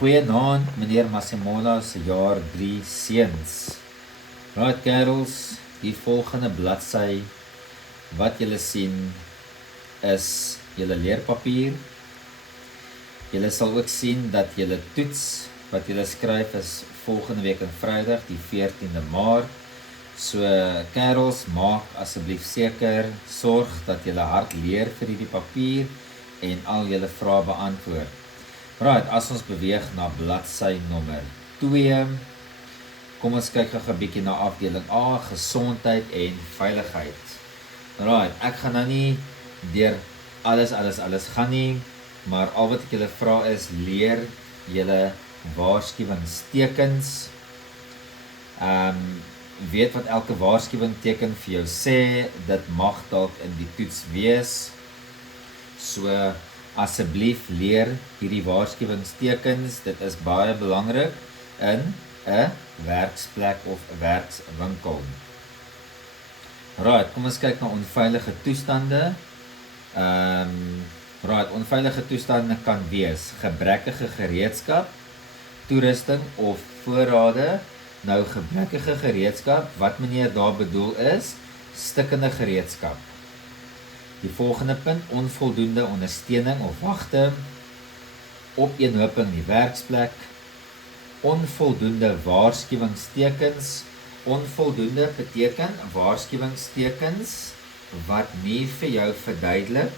Goeienaand, meneer Masimola se jaar 3 seuns. Right, kerels, die volgende bladsy wat julle sien is julle leerpapier. Julle sal ook sien dat julle toets wat julle skryf is volgende week in Vrydag, die 14de Maart. So kerels, maak asseblief seker, sorg dat julle hard leer vir hierdie papier en al julle vrae beantwoord. Right, as ons beweeg na bladsy nommer 2, kom ons kyk gou 'n bietjie na afdeling A, gesondheid en veiligheid. Right, ek gaan nou nie deur alles gaan nie, maar al wat ek julle vra is, leer julle waarskuwingstekens. Weet wat elke waarskuwingteken vir jou sê, dit mag dalk in die toets wees. So asseblief leer hierdie waarskuwingstekens, dit is baie belangrik in 'n werksplek of 'n werkswinkel. Right, kom ons kyk na onveilige toestande. Onveilige toestande kan wees gebrekkige gereedskap, toerusting of voorrade. Nou gebrekkige gereedskap, wat meneer daar bedoel is, stikkende gereedskap. Die volgende punt, onvoldoende ondersteuning of wagte, opeenhoping in die werksplek, onvoldoende waarskuwingstekens. Onvoldoende beteken waarskuwingstekens wat nie vir jou verduidelik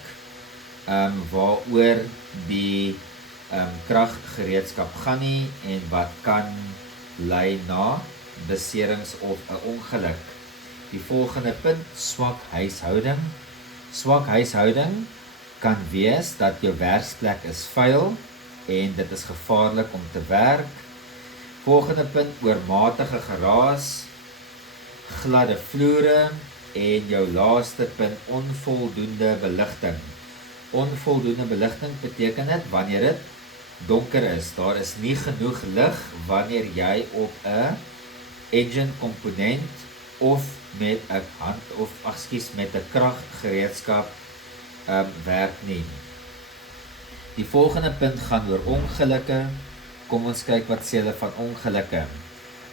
waaroor die kraggereedskap gaan nie en wat kan lei na beserings of 'n ongeluk. Die volgende punt, swak huishouding. Swak huishouding kan wees dat jou werksplek is vuil en dit is gevaarlik om te werk. Volgende punt, oormatige geraas, gladde vloere en jou laaste punt, onvoldoende beligting. Onvoldoende beligting beteken dit wanneer dit donker is. Daar is nie genoeg lig wanneer jy op 'n engine komponent of met 'n kraggereedskap werk nie. Die volgende punt gaan oor ongelukke. Kom ons kyk wat sê hulle van ongelukke.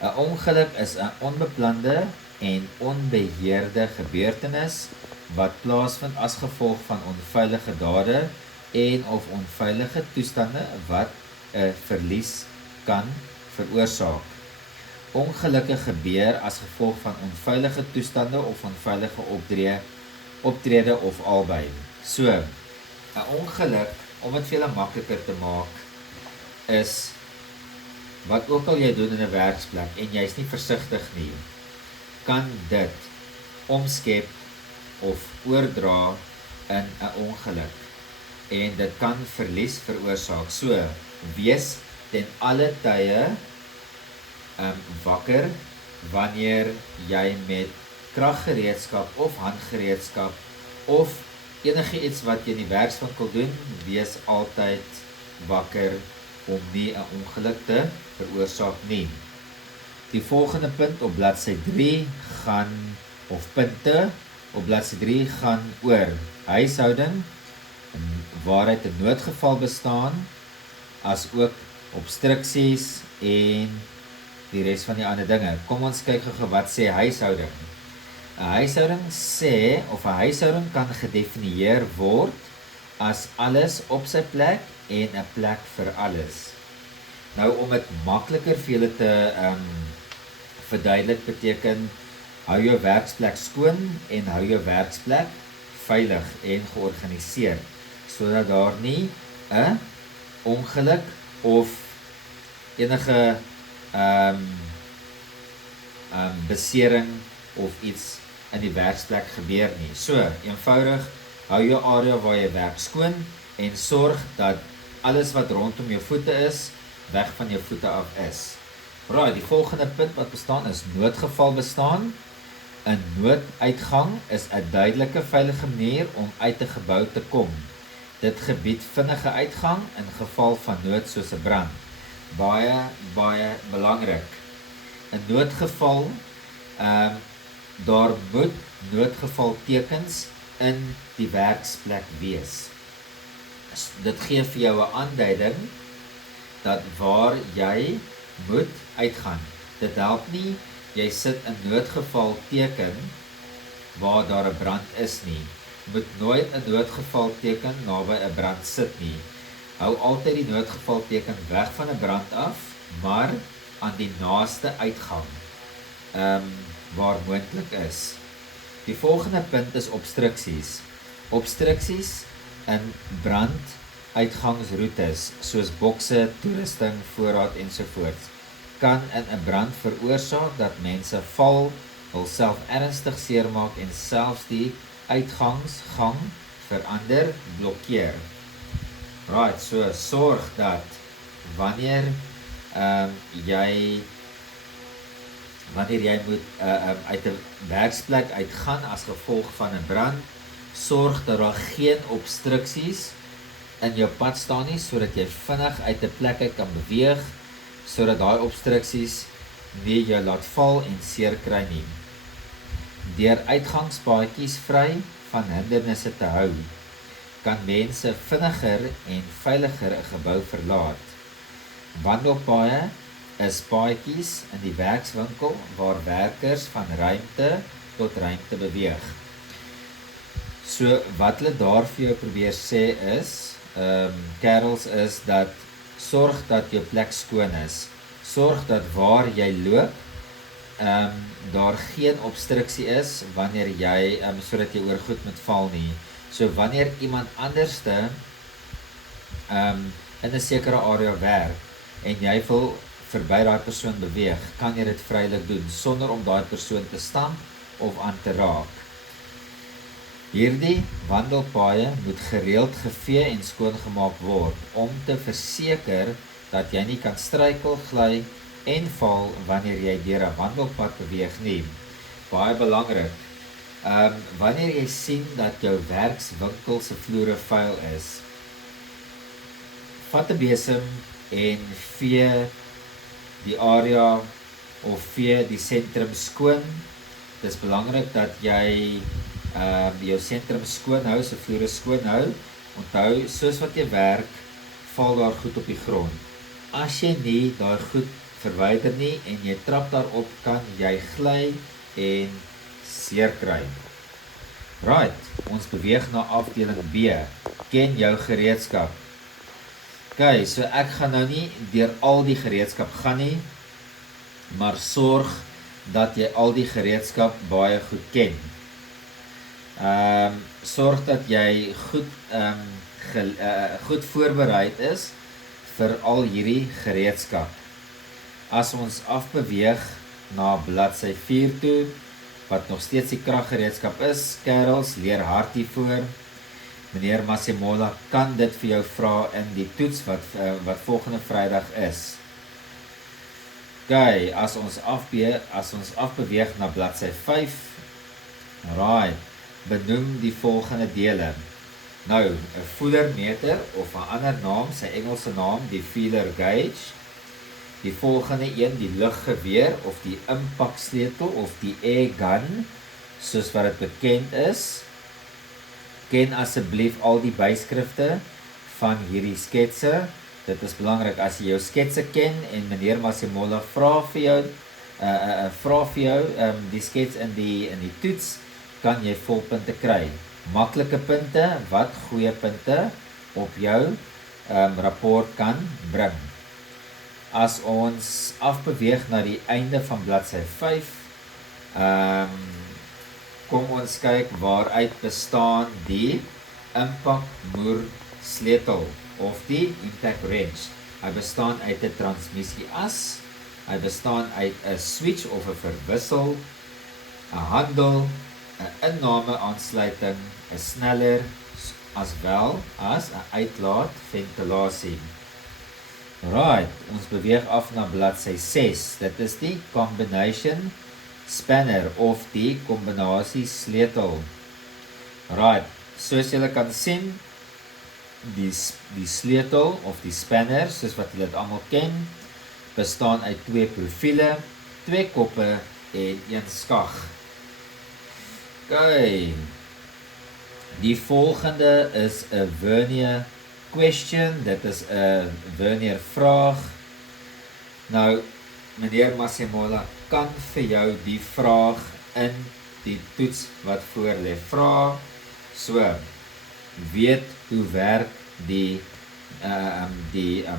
'n Ongeluk is 'n onbeplande en onbeheerde gebeurtenis wat plaasvind as gevolg van onveilige dade en of onveilige toestande wat 'n verlies kan veroorsaak. Ongelukke gebeur as gevolg van onveilige toestande of onveilige optrede of albei. So, 'n ongeluk, om dit vir julle makliker te maak, is wat ook al jy doen in 'n werksplek en jy's nie versigtig nie, kan dit omskep of oordra in 'n ongeluk. En dit kan verlies veroorsaak. So, wees ten alle tye wakker wanneer jy met kraggereedskap of handgereedskap of enige iets wat jy in die werkswinkel doen, wees altyd wakker om nie 'n ongeluk te veroorsaak nie. Die volgende punt op bladsy 3 gaan, of punte op bladsy 3 gaan oor huishouding, waaruit 'n noodgeval bestaan, as ook obstruksies en die res van die ander dinge. Kom ons kyk gou wat sê huishouding. 'n Huishouding sê, of 'n huishouding kan gedefinieer word as alles op sy plek en 'n plek vir alles. Nou, om dit makliker vir julle te verduidelik, beteken hou jou werksplek skoon en hou jou werksplek veilig en georganiseer, sodat daar nie 'n ongeluk of enige besering of iets in die werksplek gebeur nie. So, eenvoudig, hou jou area waar jy werk skoon en sorg dat alles wat rondom jou voete is, weg van jou voete af is. Right, die volgende punt wat bestaan is noodgeval bestaan. 'n Nooduitgang is 'n duidelike veilige manier om uit 'n gebou te kom. Dit gebied vinnige uitgang in geval van nood soos 'n brand. Baie belangrik. 'n Noodgeval, daar moet noodgevaltekens in die werksplek wees. Dit gee vir jou 'n aanduiding dat waar jy moet uitgaan. Dit help nie, jy sit 'n noodgeval teken waar daar 'n brand is nie. Moet nooit 'n noodgeval teken naby 'n brand sit nie. Hou altyd die noodgeval teken weg van 'n brand af, maar aan die naaste uitgang, waar moontlik is. Die volgende punt is obstruksies. Obstruksies in branduitgangsroetes, soos bokse, toerusting, voorraad ensovoorts, kan in 'n brand veroorsaak dat mense val, hulself ernstig seermaak en selfs die uitgangsgang verander, blokkeer. Right, so sorg dat wanneer jy moet uit 'n werksplek uitgaan as gevolg van 'n brand, sorg dat daar geen obstruksies in jou pad staan nie, sodat jy vinnig uit 'n plek uit kan beweeg, sodat daai obstruksies nie jou laat val en seer kry nie. Deur uitgangspaadjies vry van hindernisse te hou, kan mense vinniger en veiliger 'n gebou verlaat. Wandelpaaie is paadjies in die werkswinkel waar werkers van ruimte tot ruimte beweeg. So wat hulle daar vir jou probeer sê is, kerels, is dat sorg dat jou plek skoon is. Sorg dat waar jy loop, daar geen obstruksie is wanneer jy, sodat jy oor goed moet val nie. So wanneer iemand anderste in 'n sekere area werk en jy wil verby daai persoon beweeg, kan jy dit vrylik doen sonder om daai persoon te stamp of aan te raak. Hierdie wandelpaaie moet gereeld gevee en skoongemaak word om te verseker dat jy nie kan struikel, gly en val wanneer jy deur 'n wandelpad beweeg nie. Baie belangrik. Wanneer jy sien dat jou werkswinkel se vloere vuil is, vat 'n besem en vee die area of vee die sentrum skoon. Dis belangrik dat jy jou sentrum skoon hou, se vloere skoon hou. Onthou, soos wat jy werk, val daar goed op die grond. As jy nie daai goed verwyder nie en jy trap daarop, kan jy gly en seer kry. Right, ons beweeg na afdeling B. Ken jou gereedskap. Okay, so ek gaan nou nie deur al die gereedskap gaan nie, maar sorg dat jy al die gereedskap baie goed ken. Sorg dat jy goed voorbereid is vir al hierdie gereedskap. As ons afbeweeg na bladsy 4 toe, wat nog steeds die kraggereedskap is, kerels, leer hard hiervoor. Meneer Masimola kan dit vir jou vra in die toets wat volgende Vrydag is. Okay, as ons afbeweeg na bladsy 5, right, benoem die volgende dele. Nou, 'n voedermeter of 'n ander naam, sy Engelse naam, die feeler gauge. Die volgende een, die luggeweer of die impaksleutel of die air gun, soos wat dit bekend is. Ken asseblief al die byskrifte van hierdie sketse. Dit is belangrik as jy jou sketse ken en meneer Masimola vra vir jou die skets in die toets, kan jy volpunte kry. Maklike punte wat goeie punte op jou rapport kan bring. As ons afbeweeg na die einde van bladsy 5, kom ons kyk waaruit bestaan die impakmoer sleutel of die impact wrench. Hy bestaan uit 'n transmissieas, hy bestaan uit 'n switch of 'n verwissel, 'n handel, 'n inname aansluiting, 'n sneller, as wel as 'n uitlaat ventilasie. Right, ons beweeg af na bladsy 6. Dit is die combination spanner of die kombinasie sleutel. Right, soos julle kan sien, die sleutel of die spanner, soos wat julle dit almal ken, bestaan uit 2 profiele, 2 koppe en 1 skag. Okay. Die volgende is 'n vernier question, dit is 'n Vernier vraag. Nou, meneer Masemola kan vir jou die vraag in die toets wat voor lê vra. So, weet hoe werk die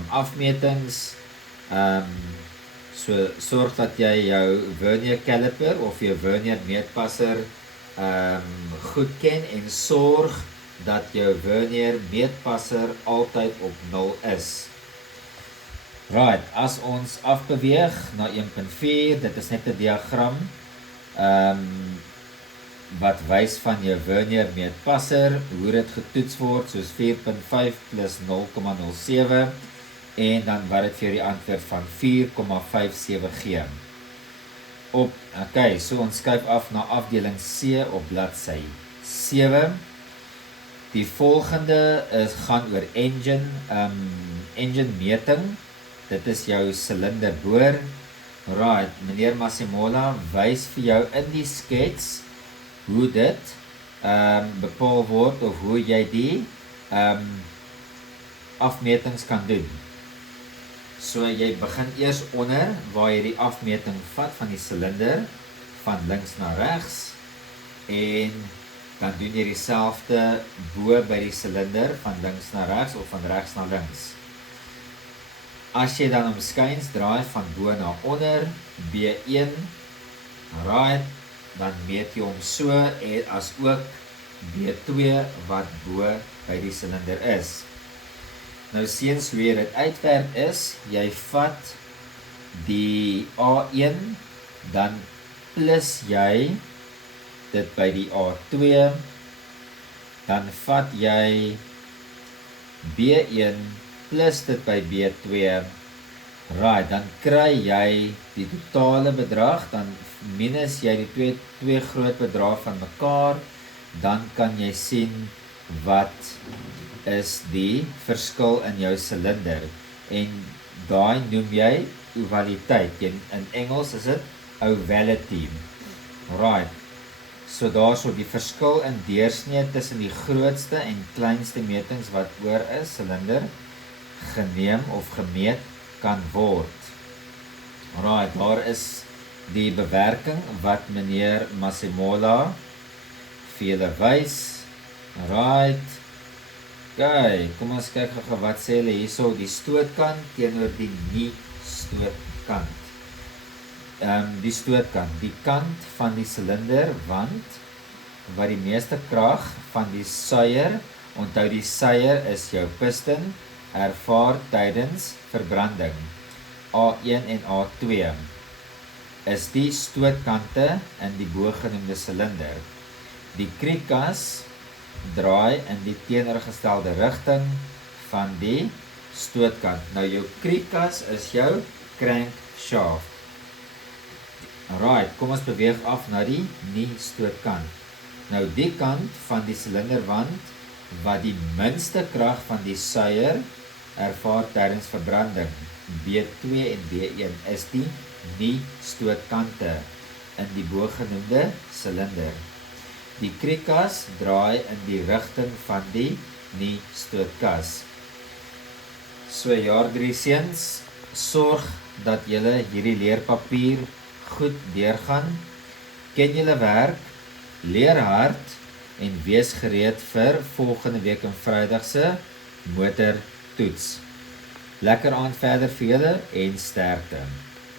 afmetings. So sorg dat jy jou vernier caliper of jou vernier meetpasser goed ken en sorg dat jou vernier meetpasser altyd op 0 is. Right, as ons afbeweeg na 1.4, dit is net 'n diagram wat wys van jou vernier meetpasser, hoe dit getoets word, soos 4.5 plus 0,07 en dan wat dit vir die antwoord van 4,57 gee. Okay, so ons skuif af na afdeling C op bladsy 7. Die volgende gaan oor engine meting. Dit is jou silinderboor. Right, meneer Masemola wys vir jou in die skets hoe dit bepaal word of hoe jy die afmetings kan doen. So jy begin eers onder waar jy die afmeting vat van die silinder van links na regs en dan doen jy dieselfde bo by die silinder van links na regs of van regs na links. As jy dan omskuins draai van bo na onder, B1, right, dan meet jy hom so en as ook B2 wat bo by die silinder is. Nou seuns hoe jy dit uitwerk is, jy vat die A1, dan plus jy dit by die A2, dan vat jy B1 plus dit by B2, right, dan kry jy die totale bedrag, dan minus jy die twee groot bedrae van mekaar, dan kan jy sien wat is die verskil in jou silinder en daai noem jy ovaliteit. In Engels is dit ovality. Right. So daarso die verskil in deursnee tussen die grootste en kleinste metings wat oor is silinder geneem of gemeet kan word. Right, daar is die bewerking wat meneer Masemola vir julle wys. Right. Okay, kom ons kyk gou wat sê hulle hierso die stootkant teenoor die nie stootkant. Die stootkant, die kant van die silinderwand wat die meeste krag van die suier, onthou die suier is jou piston, ervaar tydens verbranding. A1 en A2 is die stootkante in die bogenoemde silinder. Die kriekas draai in die teenoorgestelde rigting van die stootkant. Nou jou kriekas is jou crankshaft. Right, kom ons beweeg af na die nie stootkant. Nou die kant van die silinderwand wat die minste krag van die suier ervaar tydens verbranding, B2 en B1 is die nie stootkante in die bogenoemde silinder. Die kriekas draai in die rigting van die nie stootkas. So jaar 3 seuns, sorg dat julle hierdie leerpapier goed deurgaan. Ken julle werk, leer hard en wees gereed vir volgende week en Vrydag se motortoets. Lekker aand verder vir julle en sterkte.